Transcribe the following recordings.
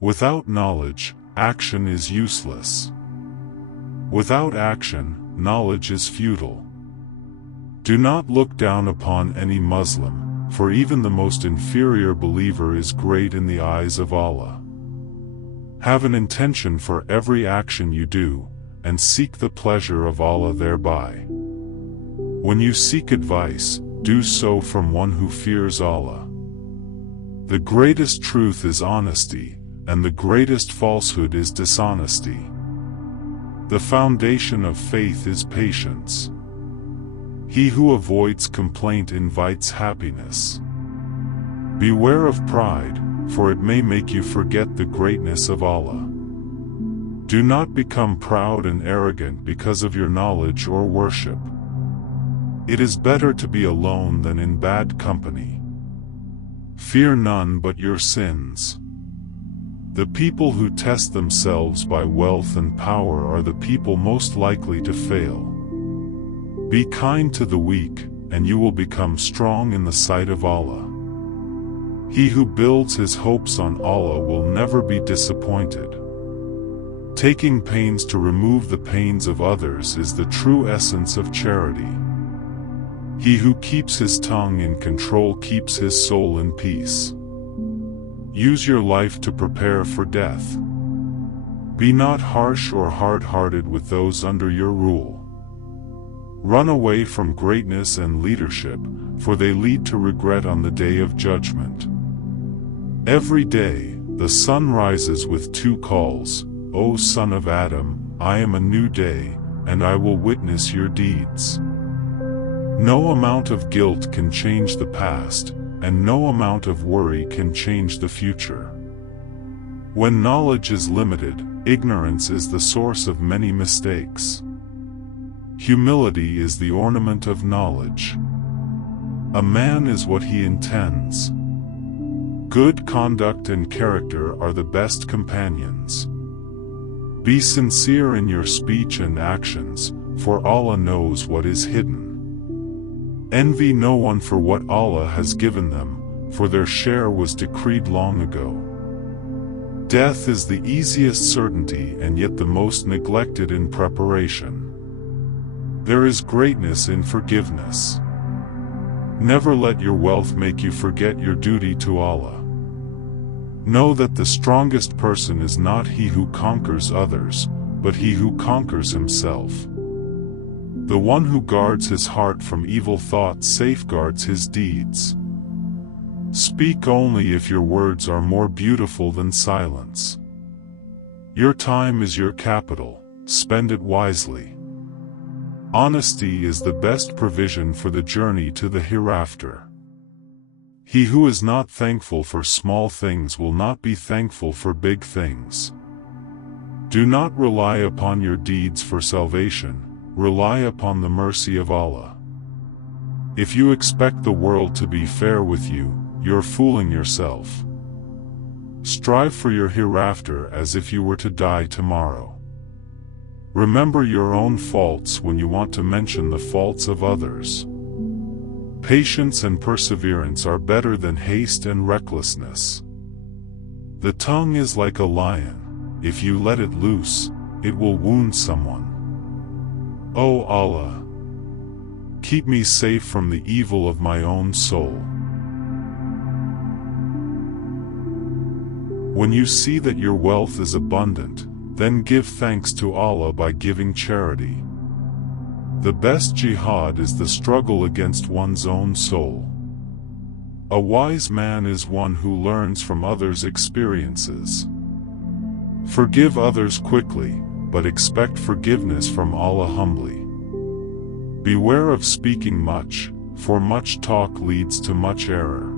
Without knowledge, action is useless. Without action, knowledge is futile. Do not look down upon any Muslim, for even the most inferior believer is great in the eyes of Allah. Have an intention for every action you do, and seek the pleasure of Allah thereby. When you seek advice, do so from one who fears Allah. The greatest truth is honesty, and the greatest falsehood is dishonesty. The foundation of faith is patience. He who avoids complaint invites happiness. Beware of pride, for it may make you forget the greatness of Allah. Do not become proud and arrogant because of your knowledge or worship. It is better to be alone than in bad company. Fear none but your sins. The people who test themselves by wealth and power are the people most likely to fail. Be kind to the weak, and you will become strong in the sight of Allah. He who builds his hopes on Allah will never be disappointed. Taking pains to remove the pains of others is the true essence of charity. He who keeps his tongue in control keeps his soul in peace. Use your life to prepare for death. Be not harsh or hard-hearted with those under your rule. Run away from greatness and leadership, for they lead to regret on the day of judgment. Every day, the sun rises with two calls, O son of Adam, I am a new day, and I will witness your deeds. No amount of guilt can change the past, and no amount of worry can change the future. When knowledge is limited, ignorance is the source of many mistakes. Humility is the ornament of knowledge. A man is what he intends. Good conduct and character are the best companions. Be sincere in your speech and actions, for Allah knows what is hidden. Envy no one for what Allah has given them, for their share was decreed long ago. Death is the easiest certainty and yet the most neglected in preparation. There is greatness in forgiveness. Never let your wealth make you forget your duty to Allah. Know that the strongest person is not he who conquers others, but he who conquers himself. The one who guards his heart from evil thoughts safeguards his deeds. Speak only if your words are more beautiful than silence. Your time is your capital, spend it wisely. Honesty is the best provision for the journey to the hereafter. He who is not thankful for small things will not be thankful for big things. Do not rely upon your deeds for salvation, rely upon the mercy of Allah. If you expect the world to be fair with you, you're fooling yourself. Strive for your hereafter as if you were to die tomorrow. Remember your own faults when you want to mention the faults of others. Patience and perseverance are better than haste and recklessness. The tongue is like a lion. If you let it loose, it will wound someone. O Allah, keep me safe from the evil of my own soul. When you see that your wealth is abundant, then give thanks to Allah by giving charity. The best jihad is the struggle against one's own soul. A wise man is one who learns from others' experiences. Forgive others quickly, but expect forgiveness from Allah humbly. Beware of speaking much, for much talk leads to much error.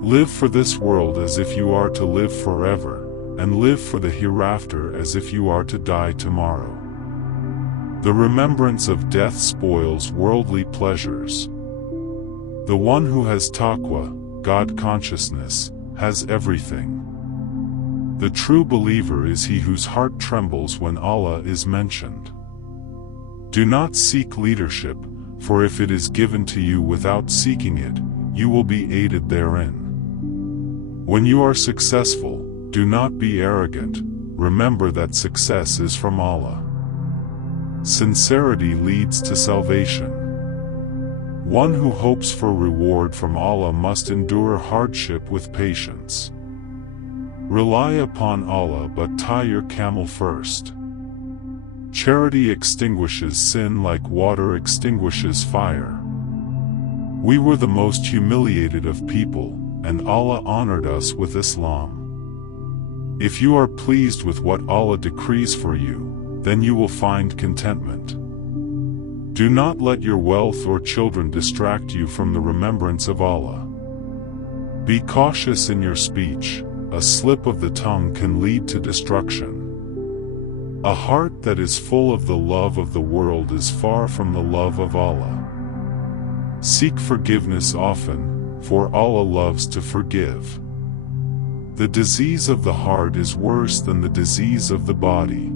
Live for this world as if you are to live forever, and live for the hereafter as if you are to die tomorrow. The remembrance of death spoils worldly pleasures. The one who has taqwa, God consciousness, has everything. The true believer is he whose heart trembles when Allah is mentioned. Do not seek leadership, for if it is given to you without seeking it, you will be aided therein. When you are successful, Do not be arrogant, remember that success is from Allah. Sincerity leads to salvation. One who hopes for reward from Allah must endure hardship with patience. Rely upon Allah but tie your camel first. Charity extinguishes sin like water extinguishes fire. We were the most humiliated of people, and Allah honored us with Islam. If you are pleased with what Allah decrees for you, then you will find contentment. Do not let your wealth or children distract you from the remembrance of Allah. Be cautious in your speech, a slip of the tongue can lead to destruction. A heart that is full of the love of the world is far from the love of Allah. Seek forgiveness often, for Allah loves to forgive. The disease of the heart is worse than the disease of the body.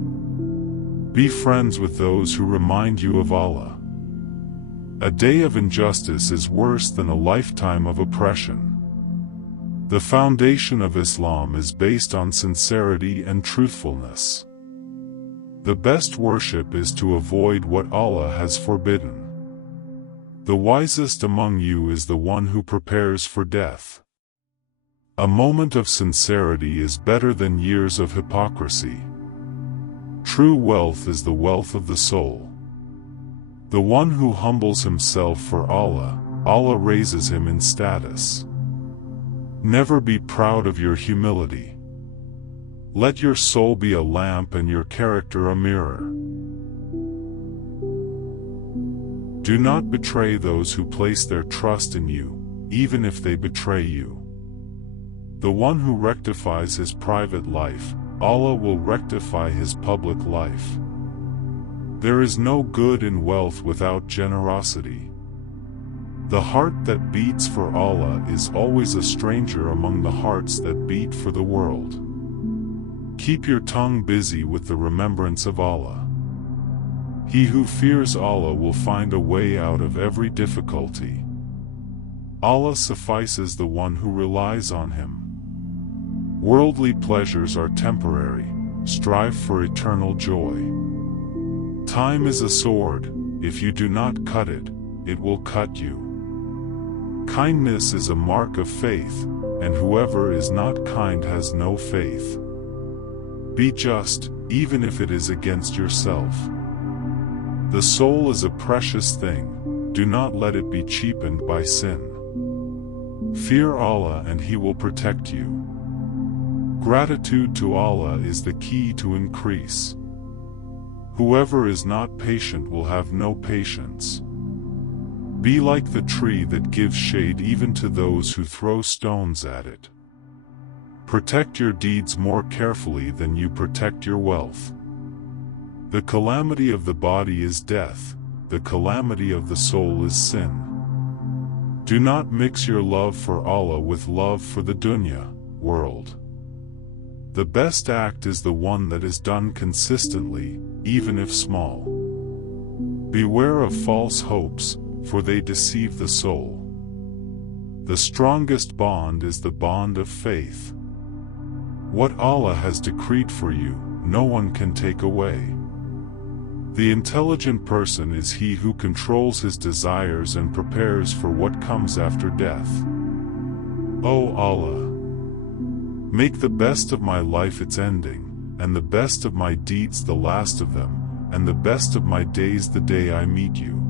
Be friends with those who remind you of Allah. A day of injustice is worse than a lifetime of oppression. The foundation of Islam is based on sincerity and truthfulness. The best worship is to avoid what Allah has forbidden. The wisest among you is the one who prepares for death. A moment of sincerity is better than years of hypocrisy. True wealth is the wealth of the soul. The one who humbles himself for Allah, Allah raises him in status. Never be proud of your humility. Let your soul be a lamp and your character a mirror. Do not betray those who place their trust in you, even if they betray you. The one who rectifies his private life, Allah will rectify his public life. There is no good in wealth without generosity. The heart that beats for Allah is always a stranger among the hearts that beat for the world. Keep your tongue busy with the remembrance of Allah. He who fears Allah will find a way out of every difficulty. Allah suffices the one who relies on Him. Worldly pleasures are temporary, strive for eternal joy. Time is a sword, if you do not cut it, it will cut you. Kindness is a mark of faith, and whoever is not kind has no faith. Be just, even if it is against yourself. The soul is a precious thing, do not let it be cheapened by sin. Fear Allah and He will protect you. Gratitude to Allah is the key to increase. Whoever is not patient will have no patience. Be like the tree that gives shade even to those who throw stones at it. Protect your deeds more carefully than you protect your wealth. The calamity of the body is death, the calamity of the soul is sin. Do not mix your love for Allah with love for the dunya, world. The best act is the one that is done consistently, even if small. Beware of false hopes, for they deceive the soul. The strongest bond is the bond of faith. What Allah has decreed for you, no one can take away. The intelligent person is he who controls his desires and prepares for what comes after death. O Allah, make the best of my life its ending, and the best of my deeds the last of them, and the best of my days the day I meet you.